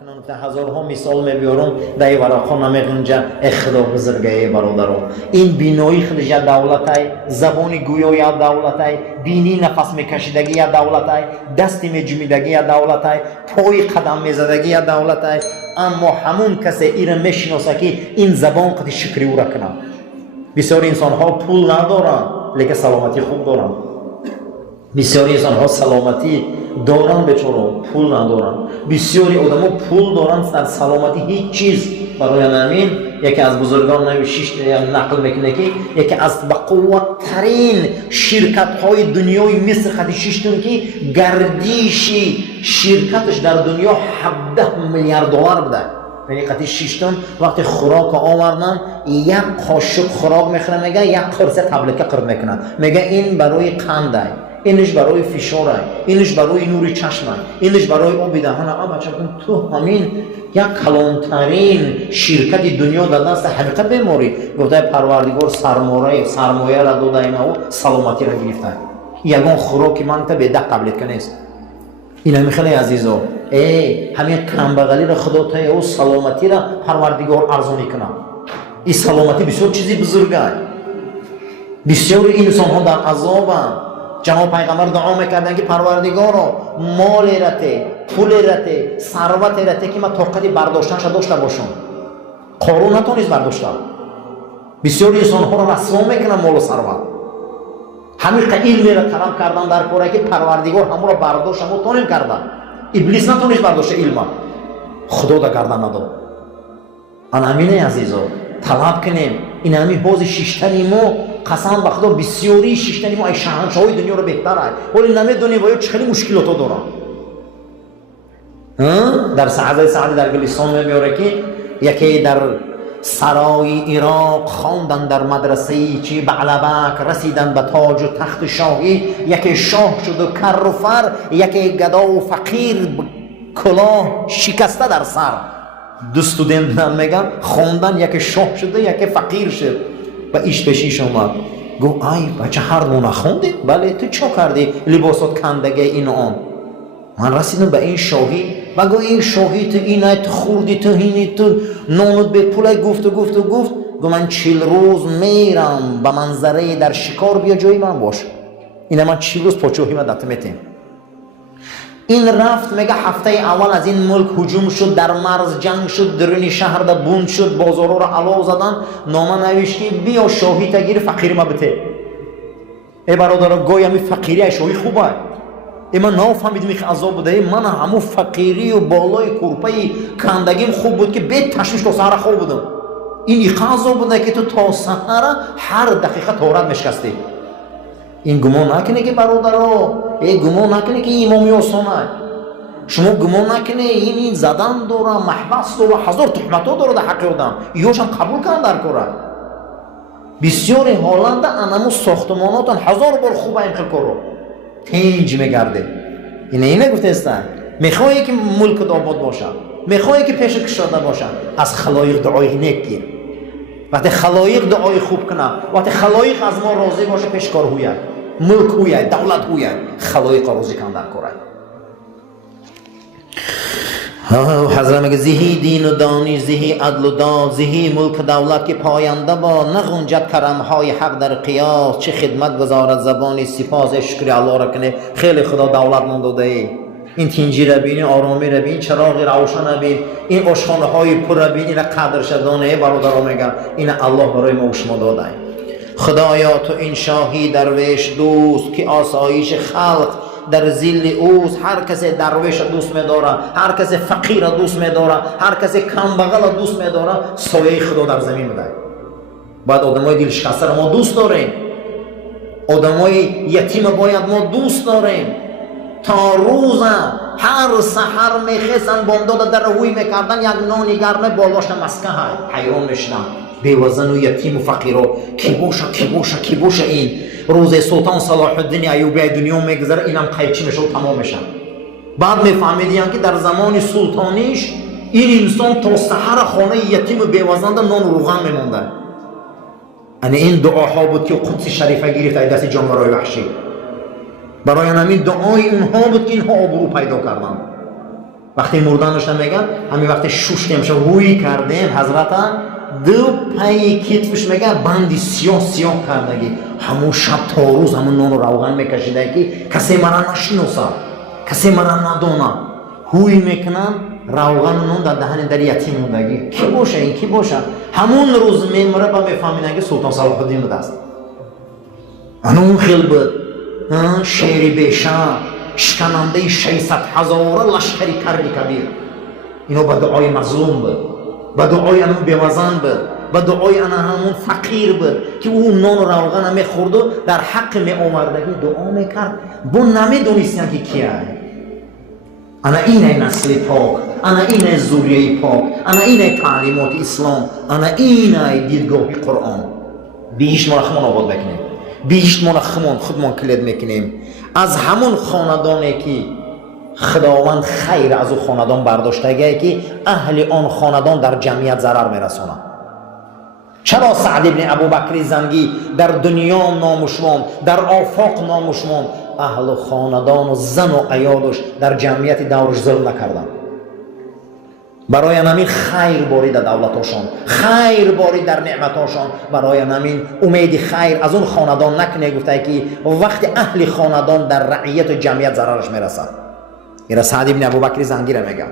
کنن تا هزارها مثال میبیارم در این ورقا نمیگنجه خدا بزرگه برادران. این بینایی خودش دولت ای، زبان گویای دولت ای، بینی نفس میکشیدگی دولت ای، دست میجمیدگی دولت ای، پای قدم میزدگی دولت ای. اما همون کسی ایران میشناسه که این زبان قد شکری او را کنه. بسیار انسان ها پول ندارن لیکن سلامتی خوب دارن. بسیاری انسان ها سلامتی دارن بچورا پول ندارن. بسیاری آدم ها پول دارن در سلامتی هیچ چیز. برای همین یکی از بزرگان نوشیش نقل میکنه که یکی از بقوت ترین شرکت های دنیای مثل خدیشیشتون که گردیشی شرکتش در دنیا 17 میلیارد دلار بوده. یعنی قطعی شیشتم وقتی خوراک آوردن یک قاشق خوراک میخوره میگه یک قرص تبلکه قرد میکنه میگه این برای قنده، اینش برای فشاره، اینش برای نور چشمه، اینش برای آب دهانه. بچه تو همین یک کلانترین شرکت دنیا در دست حقیقت بیماری گفته پروردگار سرمایه را داده اینا و سلامتی را گرفته. یگان خوراکی من تا به 10 تبلکه نیست. این خیلی عزیزا همین کمبغلی را خدا تا او سلامتی را پروردگار ارزانی کنه. این سلامتی بسیار چیزی بزرگه. بسیار انسان ها در عذابند. جناب پیغمبر دعا میکردن که پروردگارا مال رته، پول رته، ثروت رته که من طاقت برداشتنش داشته باشم. قارون نتونست برداشته. بسیار انسان ها را رسوا میکنن مال و ثروت. همین علم را طلب کردن در کاری که پروردگار همون را برداشت همون تونیم کردن. ابلیس نتونست برداشت علم. خدا دا گردن نداد. آن همینه عزیزا طلب کنیم این همین باز شیشتنی ما قسم به خدا بسیاری شیشتنی ما ای شاهنشاهی دنیا رو بهتر است ولی نمیدونی باید چه خیلی مشکلات دارن. در سعدی در گلستان میاره که یکی در سرای عراق خواندن در مدرسه‌ای چی بعلبک رسیدن به تاج و تخت شاهی. یکی شاه شد و کر و فر، یکی گدا و فقیر کلاه شکسته در سر. دو استودنت میگن خواندن یکی شاه شده یکی فقیر شد و ایش پیشیش اومد گفت ای بچه هر دو نخوندی؟ بله تو چه کردی؟ لباسات کندگی این آن. من رسیدم به این شاهی و گفت این شاهی تو اینه تو خوردی تو هینی تو نانود به پولای گفت گفت من 40 روز میرم به منظره در شکار بیا جای من باش. اینه من 40 روز پاچوهی من دست میتیم. این رفت میگه هفته اول از این ملک هجوم شد، در مرز جنگ شد، درون شهر دا بوند شد، بازارا را علا زدن. نامه نوشتی بیا شاهی تگیر فقیر ما بته. ای برادر گوی همی فقیری شاهی خوبه. من نفهمیدم که عذاب بوده. من همون فقیری و بالای کرپه کندگیم خوب بود که به تشویش تا سحر خوب بودم. این عذاب بوده که تو تا سحر هر دقیقه تورات میشکستی. این گمان نکنه که برادرها گمان نکنه که امامی آسانه. شما گمان نکنه این زدن داره، محبس داره، هزار تهمت داره در حق آدم. یوشم قبول کردن در کاره. بسیاری هالند انمو ساختماناتان 1000 بار خوبه این کارو تنج میگرده. اینه گفته استن میخوایی که ملک آباد باشه، میخوایی که پیش کشاده باشه، از خلایق دعای نیک گیر. وقتی خلایق دعای خوب کنه، وقتی خلایق از ما راضی باشه پیش کار هویه، ملک هویه، دولت هویه، خلایق راضی کن در کاره. حضرت میگه زهی دین و دانی، زهی عدل و داد، زهی ملک دولت که پاینده با، نغنجد کرمهای حق در قیاس. چه خدمت گذارد زبانی سپاس، شکر الله را کنه. خیلی خدا دولت من داده ای. این تنجی را بین، آرامی را بین، چراغ روشن را بین، این آشخانه های پر را بین. این قدرش دانه برادران میگن این الله برای ما و شما داده ای. خدایا تو این شاهی درویش دوست که آسایش خلق در زیل اوست. هر کسی درویش دوست می‌داره، هر کسی فقیر دوست می‌داره، هر کسی کمبغل دوست می‌داره. سایه خدا در زمین بوده. باید آدمای دل شکسته را ما دوست داریم. آدمای یتیم باید ما دوست داریم. تا روز هر سحر میخستن بامداد در روی میکردن یک نانی گرمه بالاش مسکه های حیران میشدن. بیوزن و یتیم و فقیرو کی باشه این روز سلطان صلاح الدین ایوبی دنیا میگذره اینم قیچی میشه و تمام میشه. بعد میفهمیدین که در زمان سلطانیش این انسان تا سحر خانه یتیم و بیوزن در نان و روغن میمونده. یعنی این دعاها بود که قدس شریفه گرفت دست جانورای وحشی. برای همین دعای اونها بود که اینها آبرو پیدا کردن. وقتی مردانش میگن همین وقتی شوشتیم شو روی کردیم حضرت دو پای کتفش میگن بندی سیاه کردگی همون شب تا روز همون نون و روغن میکشیده که کسی مرا نشناسه کسی مرا ندونه هوی میکنن روغن و نون در دهن در یتیم موندگی کی باشه این کی باشه همون روز میمره و میفهمینن که سلطان صلاح الدین بوده است اون خیل بود شیر بیشن شکننده 600,000 لشکری کردی کبیر اینو به دعای مظلوم بود به دعای همون بیوزن بود به دعای همون فقیر بود که او نان و روغن هم میخورد و در حق می آوردگی دعا میکرد بو نمیدونستن که کیه انا اینه نسل پاک انا اینه زوریه پاک انا اینه تعلیمات اسلام انا اینه دیدگاه قرآن بیشت ما خمون آباد بکنیم بیشت ما خودمان کلید میکنیم از همون خاندانی که خداوند خیر از او خاندان برداشته که اهل آن خاندان در جمعیت ضرر میرسونه چرا سعد ابن ابوبکر زنگی در دنیا نامشوان در آفاق نامشوان اهل خاندان و زن و عیالش در جمعیت دورش ظلم نکردن برای همین خیر بارید در دولتاشان خیر بارید در نعمتاشان برای همین امید خیر از اون خاندان نکنه گفته که وقتی اهل خاندان در رعیت و جمعیت ضررش میرسه این سعد ابن ابوبکر زنگی را میگم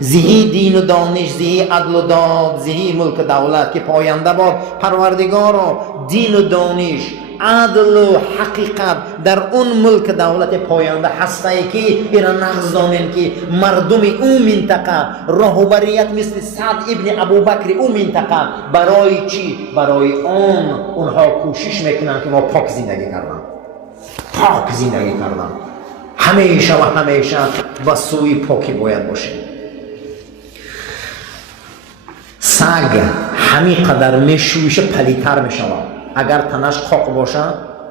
زهی دین و دانش زهی عدل و داد زهی ملک دولت که پاینده باد پروردگارا دین و دانش عدل و حقیقت در اون ملک دولت پاینده هسته که اینا نقض دانن که مردم اون منطقه راهبریت مثل سعد ابن ابوبکر اون منطقه برای چی؟ برای اونها کوشش میکنن که ما پاک زندگی کردن پاک زندگی کردن همیشه و همیشه و سوی پاکی باید باشیم سگ همین قدر میشویشه پلیتر میشوه اگر تنش خاک باشه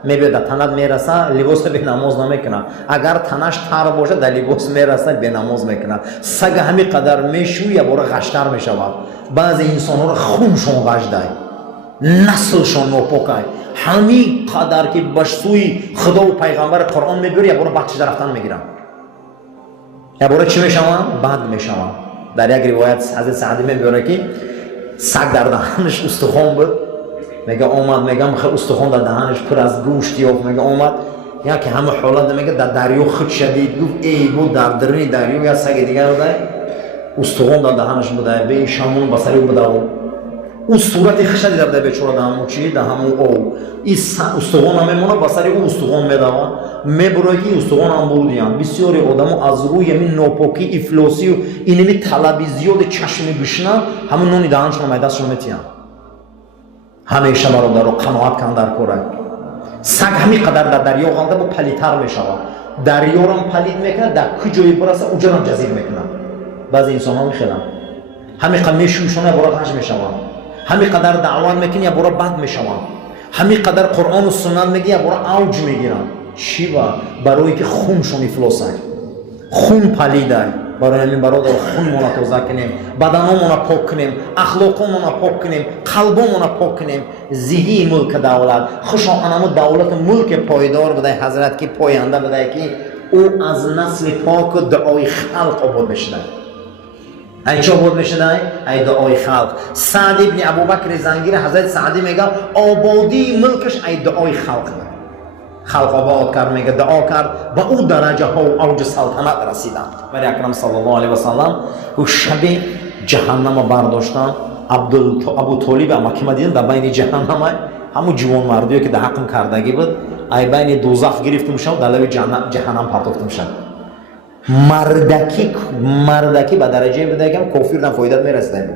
میبیده تنت میرسه لباس به نماز نمیکنه اگر تنش تر باشه در لباس میرسه به نماز میکنه سگ همین قدر میشویه برای غشتر میشوه بعضی انسان ها رو خونشون غشده نسلشون ناپاکه همین قدر که بسوی خدا و پیغمبر قرآن میبره یا برای بچه رفتن میگیرن یا برای چی میشون؟ بد میشون در یک روایت حضرت سعدی میبره که سگ در دهنش استخوان بود میگه اومد میگم خیلی استخوان در دهنش پر از گوشت یافت میگه اومد یا که همه حالت میگه در دریا خود شدید گفت ای بود در درون دریا یا سگ دیگر بوده استخوان در دهنش بوده به شامون بسری بوده او صورت خشدی در بیچاره در همون چی در همون او این استخوان هم میمونه بسری او استخوان میدوه میبره که استخوان هم بودیم بسیاری آدم از روی همین ناپاکی افلاسی و اینمی طلبی زیاد چشمی بشنه همون نونی دهنشون میدستشون میتین همیشه برادر رو قناعت کن در کاره سگ همین قدر در دریا غلطه با پلیتر میشوه دریا رو پلید میکنه در کجایی برسه اونجا رو جزیر میکنه بعضی انسان ها میخیلن همین قدر میشوشونه برای غش میشوه همین قدر دعوان میکنی یا برای بد میشون همین قدر قرآن و سنت میگی یا برای اوج میگیرن چی با برای که خونشون افلاسه خون پلیده برای همین برادر خون مون تازه کنیم بدنمون پاک کنیم اخلاقمون پاک کنیم قلبمون پاک کنیم زهی ملک دولت خوشا انمو دولت ملک پایدار بده حضرت که پاینده بده که او از نسل پاک و دعای خلق آباد بشه ای چه آباد میشه ای دعای خلق سعد ابن ابوبکر زنگی حضرت سعدی میگه آبادی ملکش ای دعای خلق خلق آباد کرد میگه دعا کرد با او درجه ها و اوج سلطنت رسیدن ولی اکرم صلی الله علیه و سلم او شب جهنم برداشتن ابو طالب اما که دیدن در بین جهنم همون جوان مردی که در حقم کردگی بود ای بین دوزخ گرفته میشه و در لب جهنم پرتافته میشه مردکی به درجه بوده که کافر در فایدت میرسیده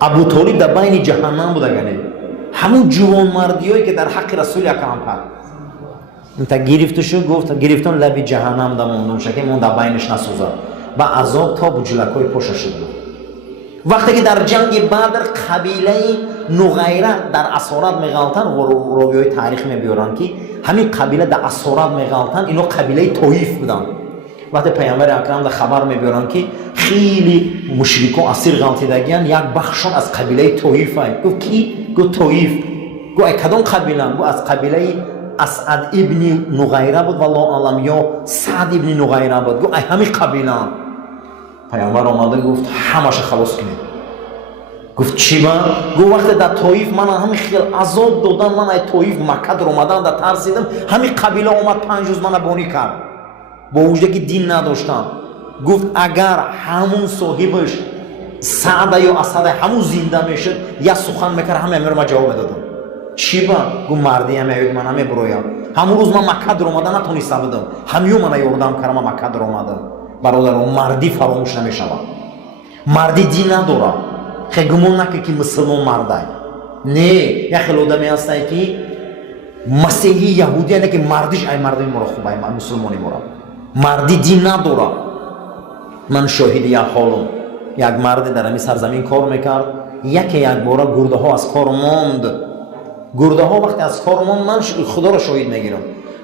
ابو طالب در بین جهنم بوده گنه همون جوان مردیایی که در حق رسول اکرم کرد انت گرفته شو گفت گرفتن لب جهنم در موندون شکه مون در بینش نسوزه با عذاب تا بجلکای پوشه شد وقتی که در جنگ بدر قبیله نغیره در اسارت میغلطن و راویای تاریخ میبیارن که همین قبیله در اسارت میغلطن اینو قبیله طایف بودن وقتی پیامبر اکرم در خبر میبیارن که خیلی مشرکان اسیر غلطیدگیان یک بخشون از قبیله طایف هست گفت کی؟ گفت طایف گفت کدام قبیله؟ گفت از قبیله اسعد ابن نغیره بود والله اعلم یا سعد ابن نغیره بود گفت ای همین قبیله پیامبر آمده گفت همش خلاص کنید. گفت چی با؟ گفت وقتی در طایف من همین خیلی عذاب دادن، من ای طایف مکه در اومدن در ترسیدم، همین قبیله اومد 5 روز من بانی کرد با وجودی که دین نداشتم. گفت اگر همون صاحبش سعد یا اسد همون زنده میشد یا سخن میکرد همه امر ما جواب دادم. چی با؟ گفت مردی همه من همه برویم. همون روز من مکه در اومدن نتونستم بدم، همیو من یاردم کردم مکه در اومدم. برادران مردی فراموش نمیشود. مردی دین نداره. خیلی گمان نکنی که مسلمان مرده. نه، یک خیلی آدمی هستی که مسیحی یهودی نه که مردیش ای مردی مرا خوبه، ای مسلمانی مرا. مردی دین نداره. من شاهد یک حالم، یک مرد در همین سرزمین کار میکرد، یک باره گرده ها از کار ماند. گرده ها وقتی از کار ماند من خدا را شاهد میگیرم.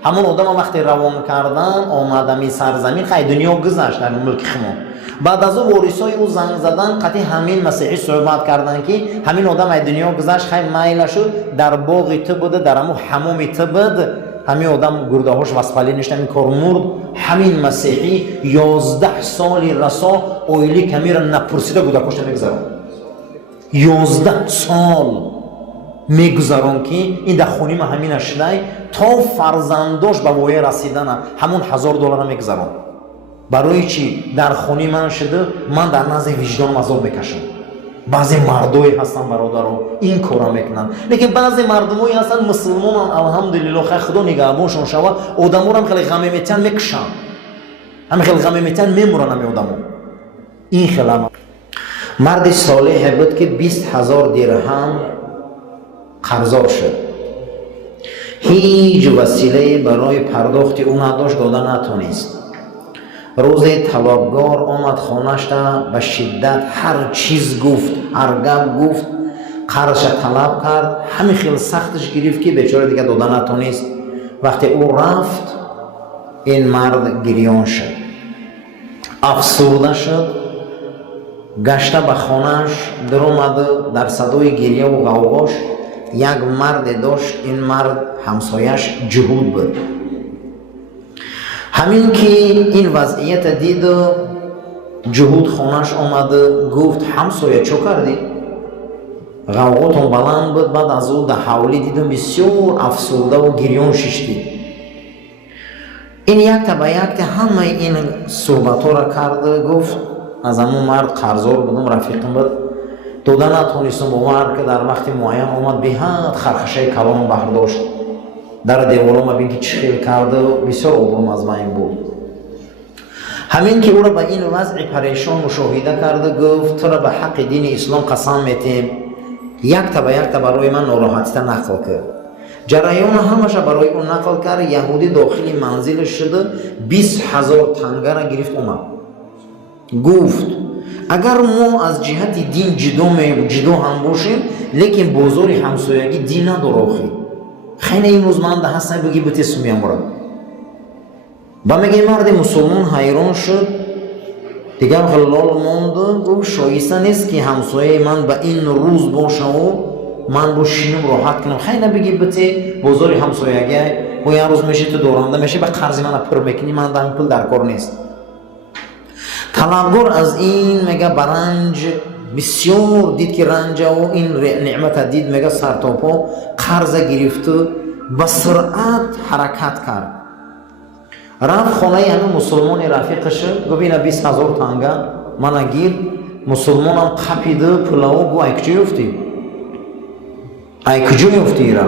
همون آدم وقتی روان کردن آمدمی سرزمین خیلی دنیا گذشت در ملک خمون. بعد از او وارثای او زنگ زدن قطعی همین مسیحی صحبت کردن که همین آدم ای دنیا گذشت خیلی میل شد در باغ تو بوده، در همون حمام تو بود. همین آدم گرده هاش وسپالی نشد، همین کار مرد. همین مسیحی 11 سالی رسا اویلی کمی را نپرسیده بوده کشته میگذارن. 11 سال میگذارن که این در خونی ما همین شده تا فرزنداش به وای رسیدن همون $1000 میگذارن. برای چی؟ در خونی من شده من در نزد وجدان عذاب میکشم. بعضی مردایی هستن برادران این کارا میکنن، لیکن بعضی مردمایی هستن مسلمان هم الحمدلله خیلی خدا نگهبانشون شود، آدم‌ها هم خیلی غم میتن میکشن، هم خیلی غم میتن میمورن همین آدم‌ها. این خیلی مرد صالح بود که 20,000 درهم قرضدار شد. هیچ وسیله برای پرداخت اون نداشت، دادن نتونست. روز طلبگار آمد خانه‌اش به شدت هر چیز گفت، هر گپ گفت، قرضش طلب کرد. همین خیلی سختش گرفت که بیچاره دیگه دادن نتونست. وقتی او رفت این مرد گریان شد، افسرده شد، گشته به خانه‌اش در اومد. در صدای گریه و غوغاش یک مرد داشت. این مرد همسایش جهود بود. همین که این وضعیت دید جهود خانه‌اش آمده گفت همسایه چو کردی؟ غوغاتون بلند بود. بعد از او در حوالی دیدم بسیار افسرده و گریان ششتی. این یک تا به یک همه این صحبت ها را کرده. گفت از همون مرد قرضدار بودم، رفیقم بود، دادن نتونستم. با مرد که در وقت معین آمد به حد خرخشه کلام برداشت. در دیوارم ببین که چه خیل کرده، بسیار آبروم از من بود. همین که او را به این وضع پریشان مشاهده کرده گفت تو را به حق دین اسلام قسم میتیم یک تا به یک تا برای من ناراحتی نقل کرد. جریان همش برای اون نقل کرد. یهودی داخل منزلش شده 20,000 تنگه را گرفت اومد. گفت اگر ما از جهت دین جدا هم باشیم لیکن بازار همسایگی دین نداره. خیلی این روز من ده هستم بگی بتی سومیم برم با میگه مرد مسلمان حیران شد دیگه خلال مانده. گفت شایسته نیست که همسایه من به این روز باشه و من با شینم راحت کنم. خیلی بگی بتی بازار همسایگی و یه روز میشه تو دورانده میشه به قرض من پر میکنی، من دارم پول در کار نیست. طلبگار از این میگه برنج بسیار دید که رنج و این نعمت دید، میگه سر تا پا قرض گرفت و به سرعت حرکت کرد. رفت خانه همه مسلمان رفیقش. گفت اینا 20,000 تنگه من گیر. مسلمان هم قپیده پلاو. گو ای کجا یفتی؟ ای کجا یفتی را؟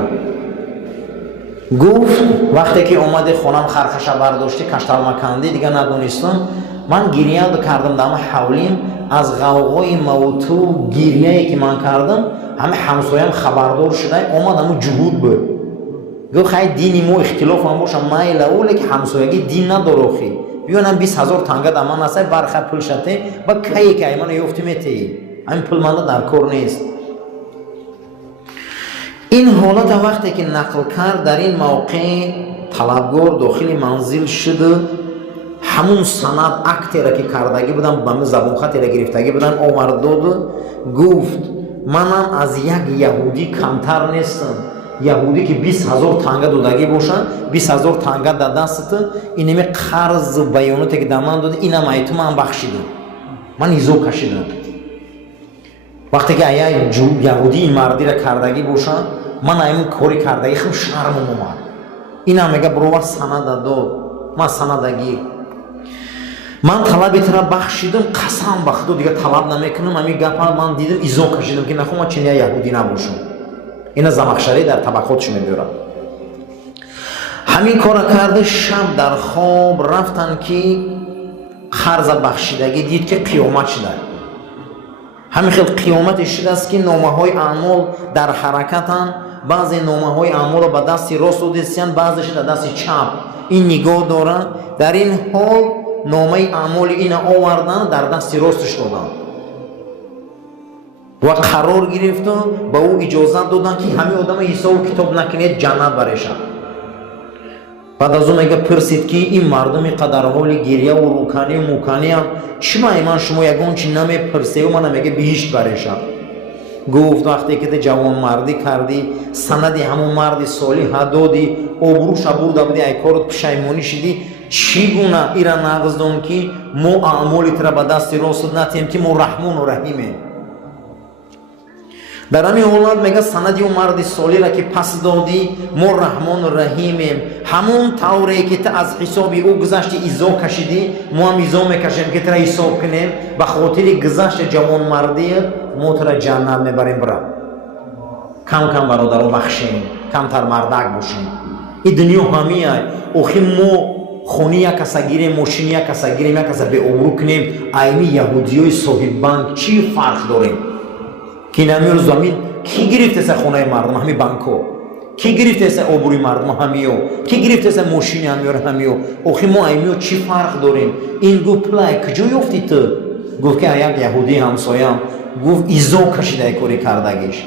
گفت وقتی که اومده خونم خرخشه برداشتی کشتر مکندی دیگه ندونستم. من گریه کردم دم حولیم از غوغای موتو گریه‌ای که من کردم همه همسایم خبردار شده اومد همون جهود بود. گفت خیلی دینی ما اختلاف هم باشه میل او لیکن همسایگی دین نداره. خیلی بیانم 20,000 تنگه در من هسته برخه پول شده با کی که من یفتی میتی این پول من در کار نیست. این حالت وقتی که نقل کرد در این موقع طلبگار داخل منزل شده. همون سند اکتی را که کردگی بودن به زبان خطی را گرفتگی بودن آورد داد. گفت منم از یک یهودی کمتر نیستم. یهودی که 20,000 تنگه دادگی باشن 20,000 تنگه در دستت اینمی قرض بیاناتی که در من داده اینم ایتو من بخشیدم. من ایزو کشیدم. وقتی که ایا یهودی این مردی را کردگی باشن من ایمون کاری کردگی خیلی شرمم اومد. اینا میگه برو سند دو من سندگی من طلب ترا بخشیدم قسم به خدا دیگه طلب نمیکنم. همین گپا من دیدم ایزو کشیدم که نخوام چنین یهودی نباشم. اینا زمخشری در طبقاتش میبرن. همین کار کرده شب در خواب رفتن که قرض بخشیدگی دید که قیامت شده. همین خیلی قیامت شده است که نامه های اعمال در حرکتن. بعضی نامه های اعمال رو به دست راست دستیان بعضیش در دست چپ. این نگاه داره. در این حال نامه اعمال این آوردن در دست راستش دادن و قرار گرفت و به او اجازه دادن که همین آدم حساب کتاب نکنید جنت برشه. بعد از اون میگه پرسید که این مردم قدر حال گریه و روکانی و موکانی هم چما ایمان شما یگان چی نمیپرسه و من میگه بهشت برشه. گفت وقتی که جوان مردی کردی سندی همون مردی صالح دادی ابروش برده بودی ای کارت پشیمانی شدی چگونه ایرا نقض دون که ما اعمالت را به دست راست نتیم که ما رحمان و رحیمه. در همین حالت میگه سندی اون مرد صالح را که پس دادی ما رحمان و رحیمیم. همون طوری که تو از حسابی او گذشتی ایزا کشیدی ما هم ایزا میکشیم که تو را حساب کنیم. به خاطر گذشت جوان مردی ما تو را جنت میبریم. برا کم کم برادر رو بخشیم کمتر مردک باشیم. این دنیا همیه اوخی ما خونی یک کسا گیریم ماشین یک کسا گیریم یک کسا به عمرو کنیم. ایمی یهودی های صاحب بانک چی فرق داریم که نمیور زمین کی گرفته سه خونه مردم همین بانکو کی گرفته سه عبوری مردم همیو کی گرفته سه ماشین همیور همیو اوخی ما ایمیو چی فرق داریم. این گفت پلای کجا یافتی تو؟ گفت که یک یهودی همسایم گفت ایزو کشید ای کاری کردگیش.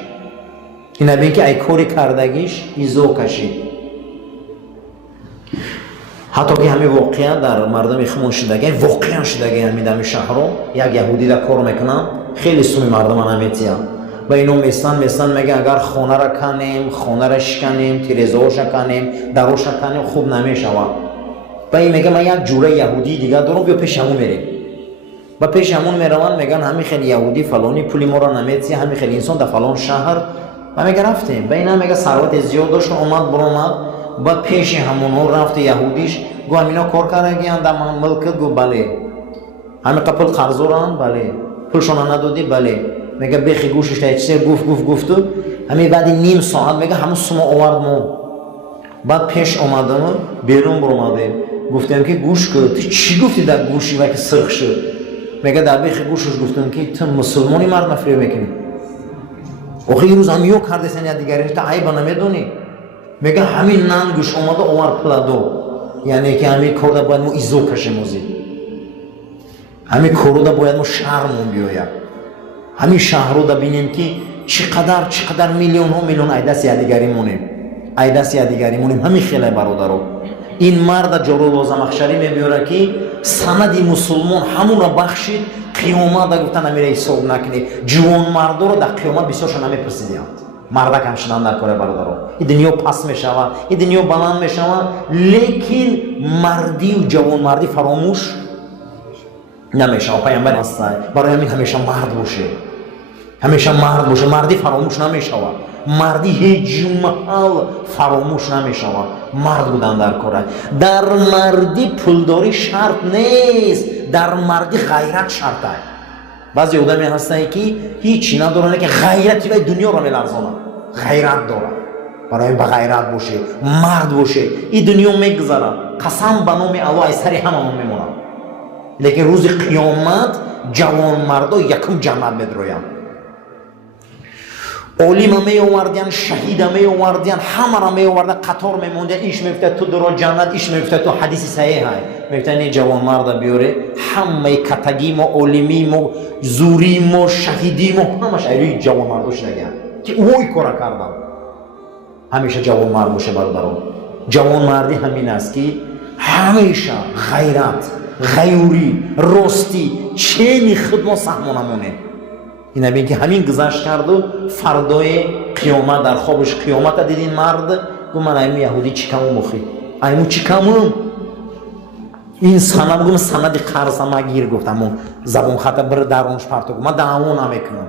این نبین که ای کاری کردگیش ایزو کشید. حتی که همین واقعا در مردم خمون شدگی واقعا شدگی همین در شهرو یک یهودی در کار میکنن خیلی سومی مردم نمیتیان با اینو میستن میگه اگر خونه را کنیم خونه را شکنیم تیرزهاش کنیم دروش کنیم خوب نمیشود. با این میگه من یک جوره یهودی دیگه دارم بیا پیش همون میریم. با پیش همون میروان میگن همین خیلی یهودی فلانی پولی ما را نمیتی همین خیلی انسان در فلان شهر و میگه رفتیم. با اینا میگه ثروت زیاد داشت اومد برآمد بعد پیش همون رفت یهودیش گو همینا کار کردگیان در ملکت گو بله همین قبل قرضوران بله پولشون ندادی بله میگه بخی گوشش تا چیزی گفت همین بعد نیم ساعت میگه همون سما آورد ما. بعد پیش اومدم بیرون برآمده گفتم که گوش کن چی گفتی در گوشی و که سرخ شد؟ میگه در بخی گوشش گفتم که تو مسلمانی مرد مفریب میکنی. آخه این روز همیو کرده سنیا دیگری تا عیبا نمیدونی. میگه همین نان گوش اومده اومد پلادو یعنی که همین کار باید ما ایزو کشیم موزی همین کار باید ما شهرمون بیاید. همین شهر رو ببینیم که چقدر میلیون ها میلیون ایدست یادگاری مونیم همین خیلی برادرو. این مرد جارو لازم اخشری میبیاره که سندی مسلمان همون را بخشید قیامت گفتن نمیره حساب نکنی. جوان مرد رو در قیامت بسیارشون نمیپرسیدند. مردک همچنان در کار برادرو این دنیا پس میشود این دنیا بلند میشود لیکن مردی و جوان مردی فراموش نمیشه. پیامبر است برای همین همیشه مرد باشه مردی فراموش نمیشود. مردی هیچ محل فراموش نمیشود. مرد بودن در کار. در مردی پولداری شرط نیست در مردی غیرت شرطه. بعضی آدمی هستن که هیچی ندارن که غیرتی و دنیا رو میلرزونن. غیرت دارن برای به غیرت باشه مرد باشه این دنیا میگذره قسم به نام الله ای سری هممون میمونن. لیکن روز قیامت جوان مردا یکم جنت میدروین. عالم می آوردن شهید می آوردن همه را می آوردن قطار میموندن ایش میفته تو در جنت ایش میفته تو حدیث صحیح های میفته این جوان مرد بیاره همه کتگی ما عالمی ما زوری ما شهیدی ما همش ایروی جوان مردوش نگن که اوی کار کردن. همیشه جوان مرد باشه برادران. جوان مردی همین است که همیشه غیرت غیوری راستی چنین خدمت سهمانمونه. این نبین که همین گذشت کرد و فردای قیامت در خوابش قیامت دیدین مرد گفت من ایمو یهودی چیکمو مخی ایمو چیکمو این سند بگم سند قرض ما گیر گفتم زبون خطا بر درونش پرتو ما دعوا نمیکنم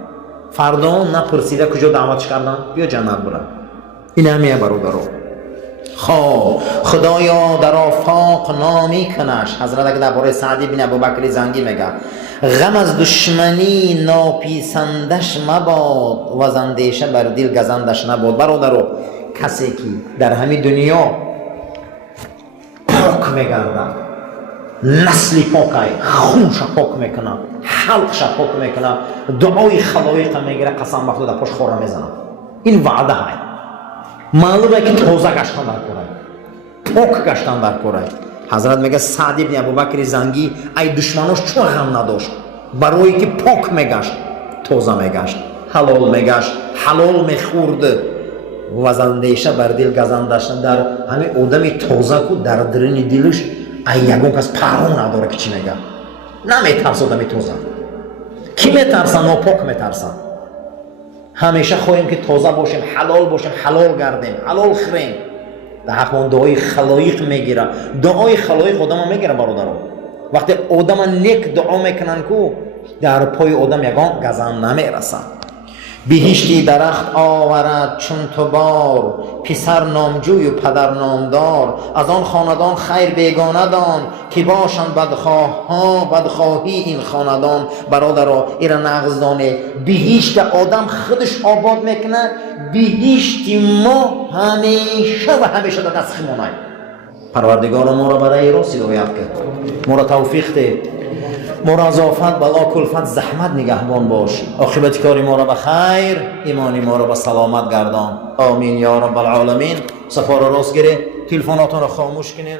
فردا نپرسیده کجا دعوتش کردن بیا جنت برم این همیه برادرو خدایا در آفاق نامی کنش حضرت اگه درباره سعدی بن ابوبکر زنگی میگه غم از دشمنی ناپیسندش مباد و از اندیشه بر دل گزندش نباد برادرو کسی که در همین دنیا پاک میگردن نسلی پاکای خونش پاک میکنه حلقش پاک میکنه دعای خلایق میگیره قسم به خدا پشت خوره میزنه این وعده های معلومه که تازه گشتن در کره پاک گشتن در کره حضرت میگه سعد ابن ابوبکر زنگی ای دشمناش چون غم نداشت برای که پاک میگشت تازه میگشت حلال میگشت حلال میخورد و از اندیشه بر دل گزندش در همین آدمی تازه کو در درون دلش ای یگون کس پرو نداره که چی میگه نمیترسه آدمی تازه کی میترسه ناپاک میترسه همیشه خواهیم که تازه باشیم حلال باشیم حلال گردیم حلال خوریم در حق من دعای خلایق میگیره دعای خلایق آدم میگیره برادران وقتی آدم نیک دعا میکنن کو در پای آدم یگان گزند نمیرسه بهشتی درخت آورد چون تو بار پسر نامجوی و پدر نامدار از آن خاندان خیر بیگانه دان که باشند بدخواهی این خاندان برادرها ایره نغز دانه بهشت آدم خودش آباد میکنه بهشتی ما همیشه و همیشه در دست خیمانه پروردگار ما را برای راست هدایت کرد ما را توفیق ده ما را از آفت بلا کلفت زحمت نگهبان باش عاقبت کاری ما را به خیر ایمانی ما را به سلامت گردان آمین یا رب العالمین صفا را راست گیره تلفناتون را خاموش کنین